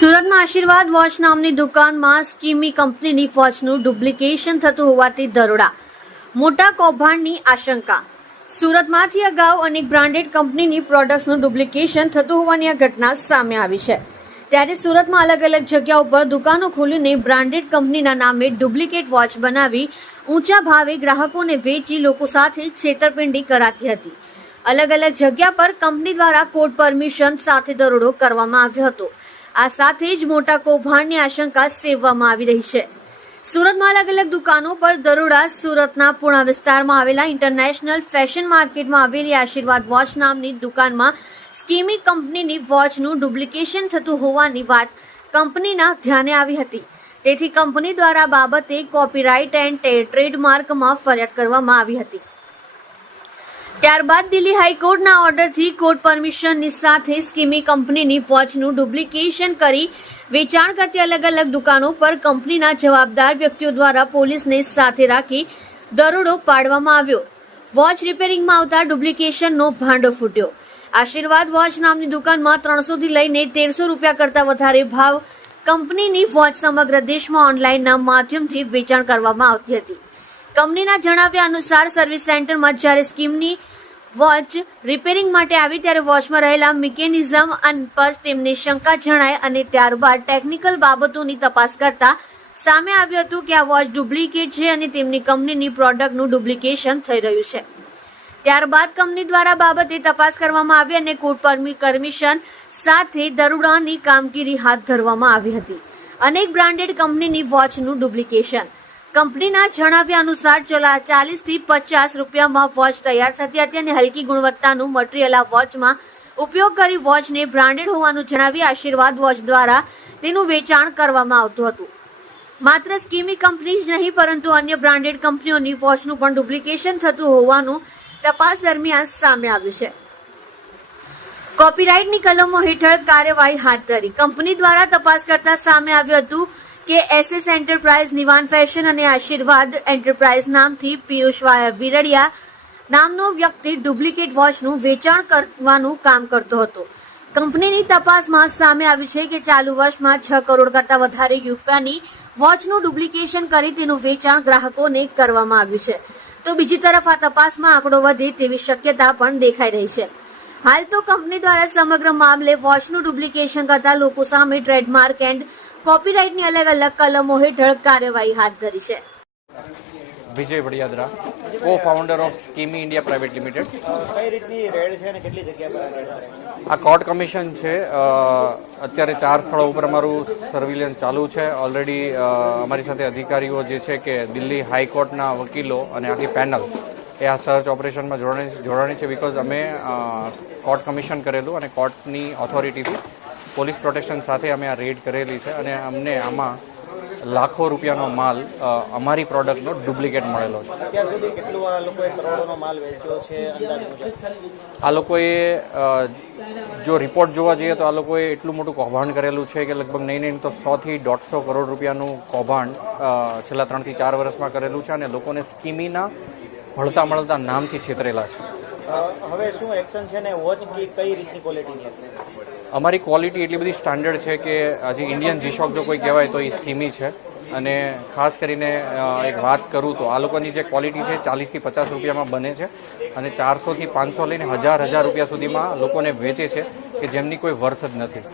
સુરતમાં આશીર્વાદ વોચ નામની દુકાનમાં સ્કીમી કંપનીની વોચનું ડુપ્લિકેશન થતું હોવાથી દરોડા, મોટા કૌભાંડની આશંકા। સુરતમાંથી અગાઉ અનેક બ્રાન્ડેડ કંપનીની પ્રોડક્ટ્સનું ડુપ્લિકેશન થતું હોવાની આ ઘટના સામે આવી છે। ત્યારે સુરતમાં અલગ અલગ જગ્યાઓ પર દુકાનો ખોલીને બ્રાન્ડેડ કંપનીના નામે ડુપ્લિકેટ વોચ બનાવી ઊંચા ભાવે ગ્રાહકોને વેચી લોકો સાથે છેતરપિંડી કરાતી હતી। અલગ અલગ જગ્યા પર કંપની દ્વારા કોર્ટ પરમિશન સાથે દરોડો કરવામાં આવ્યો હતો। આ સાથે જ મોટા કૌભાંડની આશંકા સેવવામાં આવી રહી છે। સુરતમાં અલગ અલગ દુકાનો પર દરોડા। સુરતના પૂણા વિસ્તારમાં આવેલા ઇન્ટરનેશનલ ફેશન માર્કેટમાં આવેલી આશીર્વાદ વોચ નામની દુકાનમાં સ્કીમી કંપનીની વોચનું ડુપ્લિકેશન થતું હોવાની વાત કંપનીના ધ્યાને આવી હતી। તેથી કંપની દ્વારા બાબતે કોપીરાઇટ એન્ડ ટ્રેડમાર્કમાં ફરિયાદ કરવામાં આવી હતી। ત્યારબાદ દિલ્હી હાઈકોર્ટના ઓર્ડરથી કોર્ટ પરમિશનની સાથે સ્કીમી કંપનીની વોચનું ડુપ્લિકેશન કરી વેચાણ કરતી અલગ અલગ દુકાનો પર કંપનીના જવાબદાર વ્યક્તિઓ દ્વારા પોલીસને સાથે રાખી દરોડો પાડવામાં આવ્યો। વોચ રિપેરિંગમાં આવતા ડુપ્લિકેશનનો ભાંડો ફૂટ્યો। આશીર્વાદ વોચ નામની દુકાનમાં 300 થી લઈને 1300 રૂપિયા કરતા વધારે ભાવ કંપનીની વોચ સમગ્ર દેશમાં ઓનલાઈનના માધ્યમથી વેચાણ કરવામાં આવતી હતી। કંપનીના જણાવ્યા અનુસાર સર્વિસ સેન્ટરમાં જ્યારે સ્કીમની વોચ રિપેરિંગ માટે આવી ત્યારે વોચમાં રહેલા મિકેનિઝમ પર તેમને શંકા જણાય અને ત્યારબાદ ટેકનિકલ બાબતોની તપાસ કરતા સામે આવ્યું હતું કે આ વોચ ડુપ્લિકેટ છે અને તેમની કંપનીની પ્રોડક્ટનું ડુપ્લિકેશન થઈ રહ્યું છે। ત્યારબાદ કંપની દ્વારા બાબતે તપાસ કરવામાં આવી અને કોર્ટ પરમિશન સાથે દરોડાની કામગીરી હાથ ધરવામાં આવી હતી। અનેક બ્રાન્ડેડ કંપનીની વોચનું ડુપ્લિકેશન। કંપનીના જણાવ્યા અનુસાર 40 થી 50 રૂપિયામાં વોચ તૈયાર થતી હતી અને હલકી ગુણવત્તાનું મટીરીયલ આ વોચમાં ઉપયોગ કરી વોચને બ્રાન્ડેડ હોવાનું જણાવી આશીર્વાદ વોચ દ્વારા તેનું વેચાણ કરવામાં આવતું હતું। માત્ર સ્કીમી કંપની જ નહીં પરંતુ અન્ય બ્રાન્ડેડ કંપનીઓની વોચનું પણ ડુપ્લિકેશન થતું હોવાનું તપાસ દરમિયાન સામે આવ્યું છે। કોપીરાઇટની કલમો હેઠળ કાર્યવાહી હાથ ધરી। કંપની દ્વારા તપાસ કરતા સામે આવ્યું હતું કે SS એન્ટરપ્રાઇઝ, નિવાન ફેશન અને આશીર્વાદ એન્ટરપ્રાઇઝ નામથી પિયુષ વિરડિયા નામનો વ્યક્તિ ડુપ્લિકેટ વોચનું વેચાણ કરવાનું કામ કરતો હતો। કંપનીની તપાસમાં સામે આવ્યું છે કે ચાલુ વર્ષમાં 6 કરોડ કરતા વધારે રૂપિયાની વોચનું ડુપ્લિકેશન કરી તેનું વેચાણ ગ્રાહકોને કરવામાં આવ્યું છે। તો બીજી તરફ આ તપાસમાં આંકડો વધે તેવી શક્યતા પણ દેખાઈ રહી છે। હાલ તો કંપની દ્વારા સમગ્ર મામલે વોચનું ડુપ્લિકેશન કરતા લોકો સામે ટ્રેડમાર્ક એન્ડ કોપીરાઇટની અલગ અલગ કલમો હેઠળ કાર્યવાહી હાથ ધરી છે। Vijay Vadiyadara, co founder of સ્કીમી ઇન્ડિયા પ્રાઇવેટ લિમિટેડ। કઈ રીતની રેડ છે અને કેટલી જગ્યા પર આ કોર્ટ કમિશન છે। અત્યારે 4 સ્થળો ઉપર અમારું સર્વિલન્સ ચાલુ છે। ઓલરેડી અમારી સાથે અધિકારીઓ જે છે કે દિલ્હી હાઈકોર્ટના વકીલો અને આખી પેનલ એ આ સર્ચ ઓપરેશનમાં જોડાણી છે। બિકોઝ અમે કોર્ટ કમિશન કરેલું અને કોર્ટની ઓથોરિટીથી પોલીસ પ્રોટેક્શન સાથે અમે આ રેડ કરેલી છે અને અમને આમાં લાખો રૂપિયાનો માલ અમારી પ્રોડક્ટનો ડુપ્લિકેટ મળેલો છે। અત્યાર સુધી કેટલું આ લોકોએ કરોડોનો માલ વેચ્યો છે અંદાજ મુજબ? આ લોકોએ જો રિપોર્ટ જોવા જઈએ તો આ લોકોએ એટલું મોટું કૌભાંડ કરેલું છે કે લગભગ નહીં તો 100 થી 150 કરોડ રૂપિયાનું કૌભાંડ છેલ્લા 3 થી 4 વર્ષમાં કરેલું છે અને લોકોને સ્કીમીના મળતા નામથી છેતરેલા છે। હવે શું એક્શન છે ને વોચ કઈ રીતની ક્વોલિટીની હશે? અમારી ક્વોલિટી એટલી બધી સ્ટાન્ડર્ડ છે કે આજે ઇન્ડિયન જીશોક જો કોઈ કહેવાય તો એ સ્કીમી છે। અને ખાસ કરીને એક વાત કરું તો આ લોકોની જે ક્વોલિટી છે 40 થી 50 રૂપિયામાં બને છે અને 400 થી 500 લઈને 1000 રૂપિયા સુધીમાં લોકોને વેચે છે કે જેમની કોઈ વર્થ જ નથી।